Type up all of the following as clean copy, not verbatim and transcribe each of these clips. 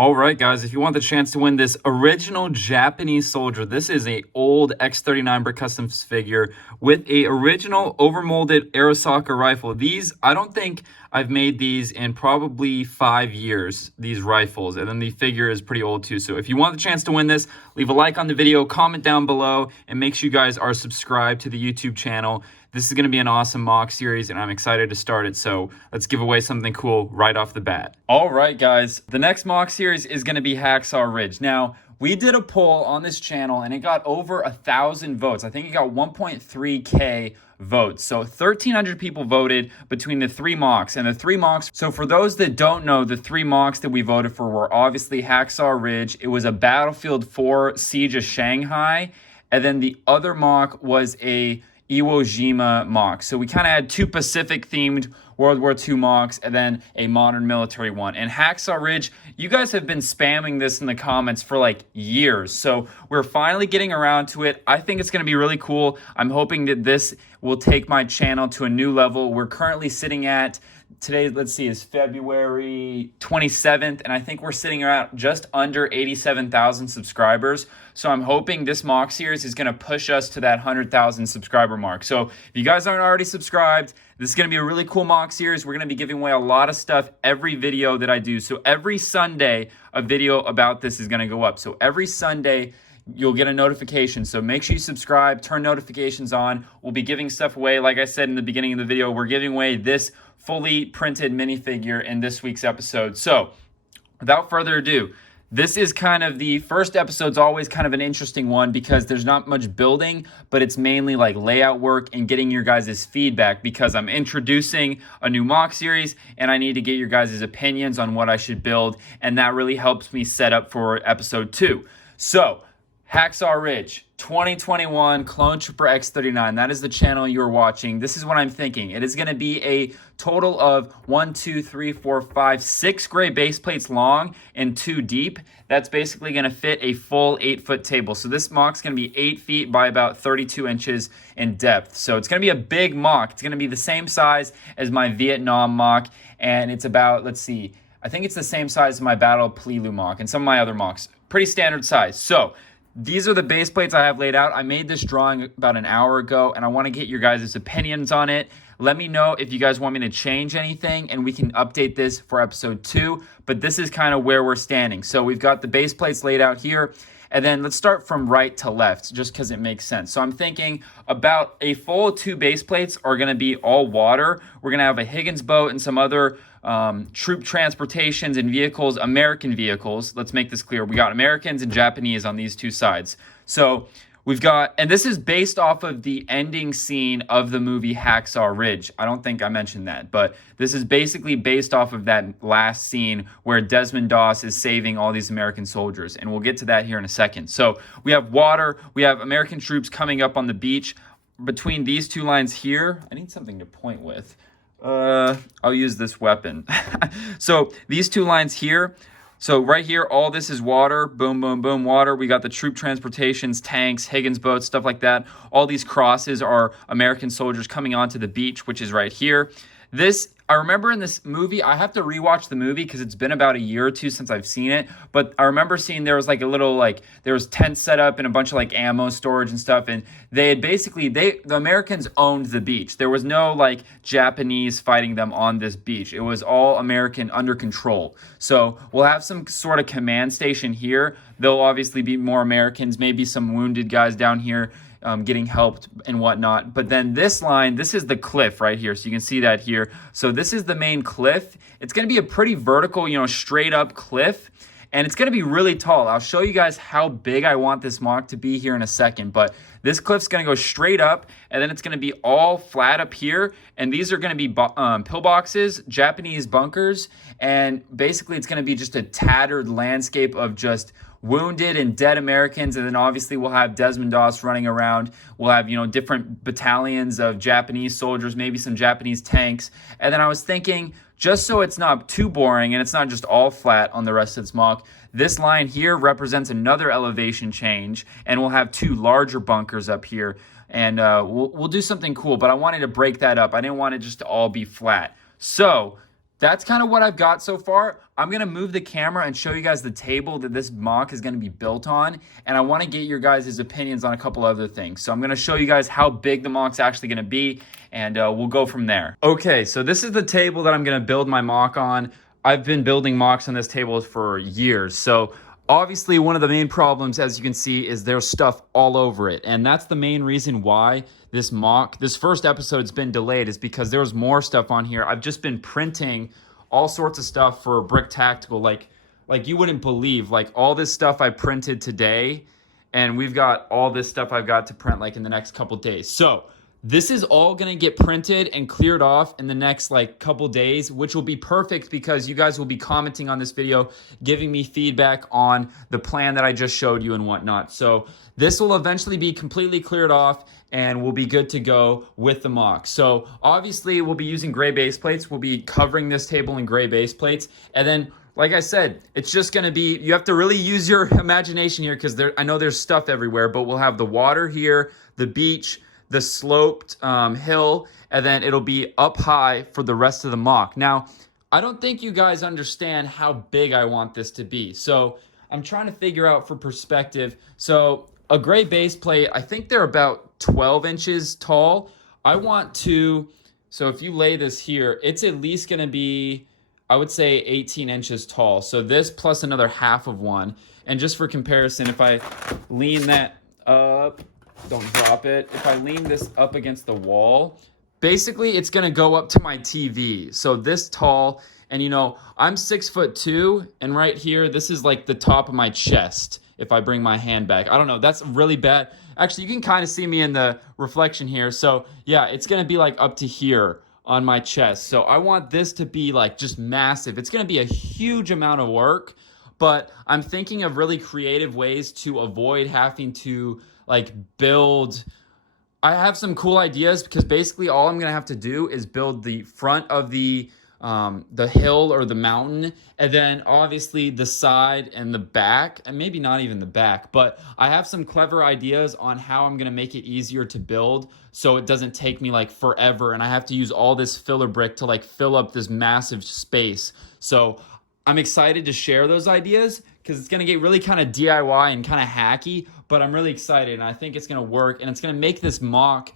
All right, guys, if you want the chance to win this original Japanese soldier, this is a old X-39 Brick Customs figure with a original overmolded Arisaka rifle. These, I don't think I've made these in probably 5 years, these rifles, and then the figure is pretty old too. So if you want the chance to win this, leave a like on the video, comment down below, and make sure you guys are subscribed to the YouTube channel. This is going to be an awesome mock series, and I'm excited to start it, so let's give away something cool right off the bat. All right, guys, the next mock series is going to be Hacksaw Ridge. Now, we did a poll on this channel, and it got over 1,000 votes. I think it got 1.3K votes. So 1,300 people voted between the three mocks. And the three mocks, so for those that don't know, the three mocks that we voted for were obviously Hacksaw Ridge. It was a Battlefield 4 Siege of Shanghai. And then the other mock was a Iwo Jima mock. So we kind of had two Pacific themed World War II mocks and then a modern military one. And Hacksaw Ridge, you guys have been spamming this in the comments for like years. So we're finally getting around to it. I think it's going to be really cool. I'm hoping that this will take my channel to a new level. We're currently sitting at, today, let's see, is February 27th, and I think we're sitting around just under 87,000 subscribers. So I'm hoping this mock series is going to push us to that 100,000 subscriber mark. So if you guys aren't already subscribed, this is going to be a really cool mock series. We're going to be giving away a lot of stuff every video that I do. So every Sunday, a video about this is going to go up. So every Sunday, you'll get a notification. So make sure you subscribe, turn notifications on. We'll be giving stuff away. Like I said in the beginning of the video, we're giving away this fully printed minifigure in this week's episode. So without further ado, this is kind of the first episode's always kind of an interesting one because there's not much building, but it's mainly like layout work and getting your guys' feedback because I'm introducing a new mock series and I need to get your guys' opinions on what I should build, and that really helps me set up for episode 2. So Hacksaw Ridge 2021 Clone Trooper X-39. That is the channel you're watching. This is what I'm thinking. It is going to be a total of 6 gray base plates long and 2 deep. That's basically going to fit a full 8-foot table. So this mock's going to be 8 feet by about 32 inches in depth. So it's going to be a big mock. It's going to be the same size as my Vietnam mock. And it's about, let's see, I think it's the same size as my Battle of Peleliu mock and some of my other mocks. Pretty standard size. So these are the base plates I have laid out. I made this drawing about an hour ago, and I want to get your guys' opinions on it. Let me know if you guys want me to change anything, and we can update this for episode 2. But this is kind of where we're standing. So we've got the base plates laid out here. And then let's start from right to left, just because it makes sense. So I'm thinking about a full 2 base plates are going to be all water. We're going to have a Higgins boat and some other troop transportations and vehicles, American vehicles. Let's make this clear. We got Americans and Japanese on these two sides. So we've got, and this is based off of the ending scene of the movie Hacksaw Ridge. I don't think I mentioned that, but this is basically based off of that last scene where Desmond Doss is saving all these American soldiers. And we'll get to that here in a second. So we have water, we have American troops coming up on the beach. Between these two lines here, I need something to point with. I'll use this weapon. So these two lines here, so right here, all this is water, boom, boom, boom, water. We got the troop transportations, tanks, Higgins boats, stuff like that. All these crosses are American soldiers coming onto the beach, which is right here. This, I remember in this movie, I have to rewatch the movie because it's been about a year or two since I've seen it. But I remember seeing there was like a little, like, there was tents set up and a bunch of like ammo storage and stuff. And they had basically, the Americans owned the beach. There was no like Japanese fighting them on this beach. It was all American under control. So we'll have some sort of command station here. There'll obviously be more Americans, maybe some wounded guys down here. Getting helped and whatnot. But then this line, this is the cliff right here. So you can see that here. So this is the main cliff. It's going to be a pretty vertical, straight up cliff. And it's going to be really tall. I'll show you guys how big I want this mock to be here in a second. But this cliff's going to go straight up, and then it's going to be all flat up here. And these are going to be pillboxes, Japanese bunkers. And basically it's going to be just a tattered landscape of just wounded and dead Americans, and then obviously we'll have Desmond Doss running around. We'll have, different battalions of Japanese soldiers, maybe some Japanese tanks. And then I was thinking, just so it's not too boring and it's not just all flat on the rest of this mock, this line here represents another elevation change, and we'll have 2 larger bunkers up here. And we'll do something cool, but I wanted to break that up. I didn't want it just to all be flat. So that's kind of what I've got so far. I'm going to move the camera and show you guys the table that this mock is going to be built on. And I want to get your guys' opinions on a couple other things. So I'm going to show you guys how big the mock's actually going to be, and we'll go from there. Okay, so this is the table that I'm going to build my mock on. I've been building mocks on this table for years. So obviously one of the main problems, as you can see, is there's stuff all over it. And that's the main reason why this first episode's been delayed, is because there was more stuff on here. I've just been printing all sorts of stuff for Brick Tactical, like you wouldn't believe, like all this stuff I printed today, and we've got all this stuff I've got to print like in the next couple days. So this is all gonna get printed and cleared off in the next like couple days, which will be perfect because you guys will be commenting on this video, giving me feedback on the plan that I just showed you and whatnot. So this will eventually be completely cleared off and we'll be good to go with the mock. So obviously we'll be using gray base plates. We'll be covering this table in gray base plates. And then, like I said, it's just gonna be, you have to really use your imagination here because I know there's stuff everywhere, but we'll have the water here, the beach, the sloped hill, and then it'll be up high for the rest of the mock. Now, I don't think you guys understand how big I want this to be. So I'm trying to figure out for perspective. So a gray base plate, I think they're about 12 inches tall. I want to, so if you lay this here, it's at least gonna be, I would say 18 inches tall. So this plus another half of one. And just for comparison, if I lean that up, don't drop it. If I lean this up against the wall, basically it's gonna go up to my TV. So this tall, and you know, I'm 6'2", and right here, this is like the top of my chest. If I bring my hand back, I don't know, that's really bad. Actually, you can kind of see me in the reflection here. So yeah, it's gonna be like up to here on my chest. So I want this to be like just massive. It's gonna be a huge amount of work, but I'm thinking of really creative ways to avoid having to like build. I have some cool ideas because basically all I'm gonna have to do is build the front of the hill or the mountain, and then obviously the side and the back, and maybe not even the back, but I have some clever ideas on how I'm gonna make it easier to build so it doesn't take me like forever and I have to use all this filler brick to like fill up this massive space. So I'm excited to share those ideas because it's gonna get really kind of DIY and kind of hacky, but I'm really excited and I think it's gonna work and it's gonna make this mock,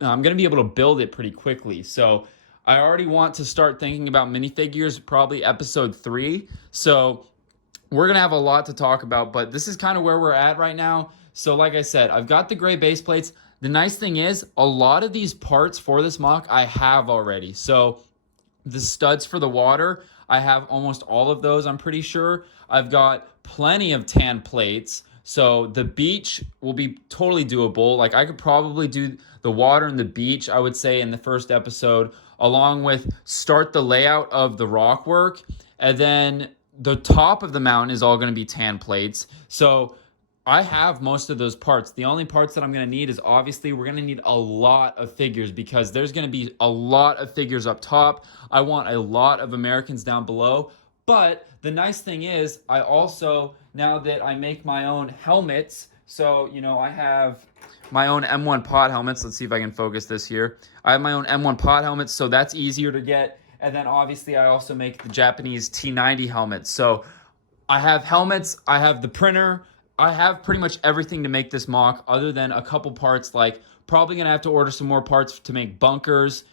I'm gonna be able to build it pretty quickly. So I already want to start thinking about minifigures, probably episode 3. So we're gonna have a lot to talk about, but this is kind of where we're at right now. So like I said, I've got the gray base plates. The nice thing is a lot of these parts for this mock I have already. So the studs for the water, I have almost all of those, I'm pretty sure. I've got plenty of tan plates. So the beach will be totally doable. Like I could probably do the water and the beach, I would say, in the first episode, along with start the layout of the rock work. And then the top of the mountain is all gonna be tan plates. So I have most of those parts. The only parts that I'm gonna need is obviously we're gonna need a lot of figures because there's gonna be a lot of figures up top. I want a lot of Americans down below. But the nice thing is I also, now that I make my own helmets, so, you know, I have my own M1 pod helmets. Let's see if I can focus this here. I have my own M1 pod helmets, so that's easier to get. And then obviously I also make the Japanese T90 helmets. So I have helmets, I have the printer, I have pretty much everything to make this mock other than a couple parts, like probably gonna have to order some more parts to make bunkers,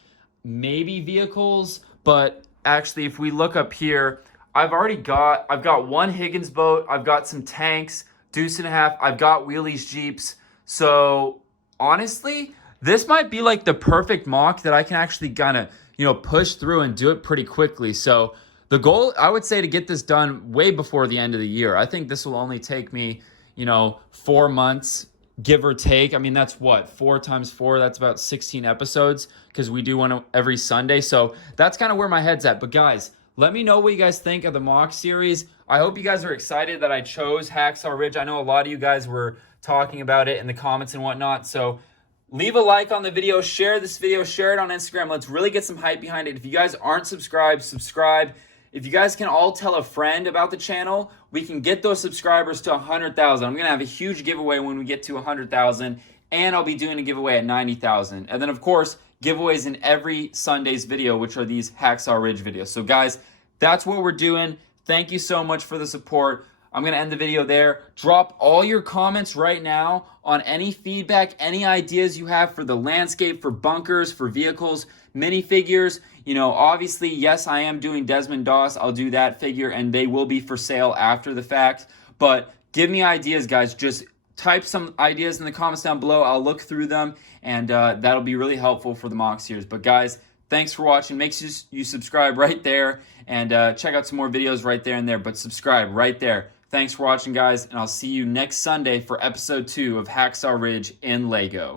maybe vehicles, but actually if we look up here, I've got one Higgins boat, I've got some tanks, Deuce and a Half, I've got wheelies Jeeps. So honestly, this might be like the perfect mock that I can actually kind of, you know, push through and do it pretty quickly. So the goal, I would say, to get this done way before the end of the year. I think this will only take me, you know, 4 months, give or take. I mean, that's what, 4 times 4, that's about 16 episodes because we do one every Sunday. So that's kind of where my head's at. But guys, let me know what you guys think of the mock series. I hope you guys are excited that I chose Hacksaw Ridge. I know a lot of you guys were talking about it in the comments and whatnot. So leave a like on the video, share this video, share it on Instagram. Let's really get some hype behind it. If you guys aren't subscribed, subscribe. If you guys can all tell a friend about the channel, we can get those subscribers to 100,000. I'm going to have a huge giveaway when we get to 100,000, and I'll be doing a giveaway at 90,000. And then, of course, giveaways in every Sunday's video, which are these Hacksaw Ridge videos. So guys, that's what we're doing. Thank you so much for the support. I'm going to end the video there. Drop all your comments right now on any feedback, any ideas you have for the landscape, for bunkers, for vehicles, minifigures. You know, obviously, yes, I am doing Desmond Doss. I'll do that figure, and they will be for sale after the fact. But give me ideas, guys. Just type some ideas in the comments down below. I'll look through them, and that'll be really helpful for the MOC series. But guys, thanks for watching. Make sure you subscribe right there, and check out some more videos right there and there. But subscribe right there. Thanks for watching, guys, and I'll see you next Sunday for episode 2 of Hacksaw Ridge in LEGO.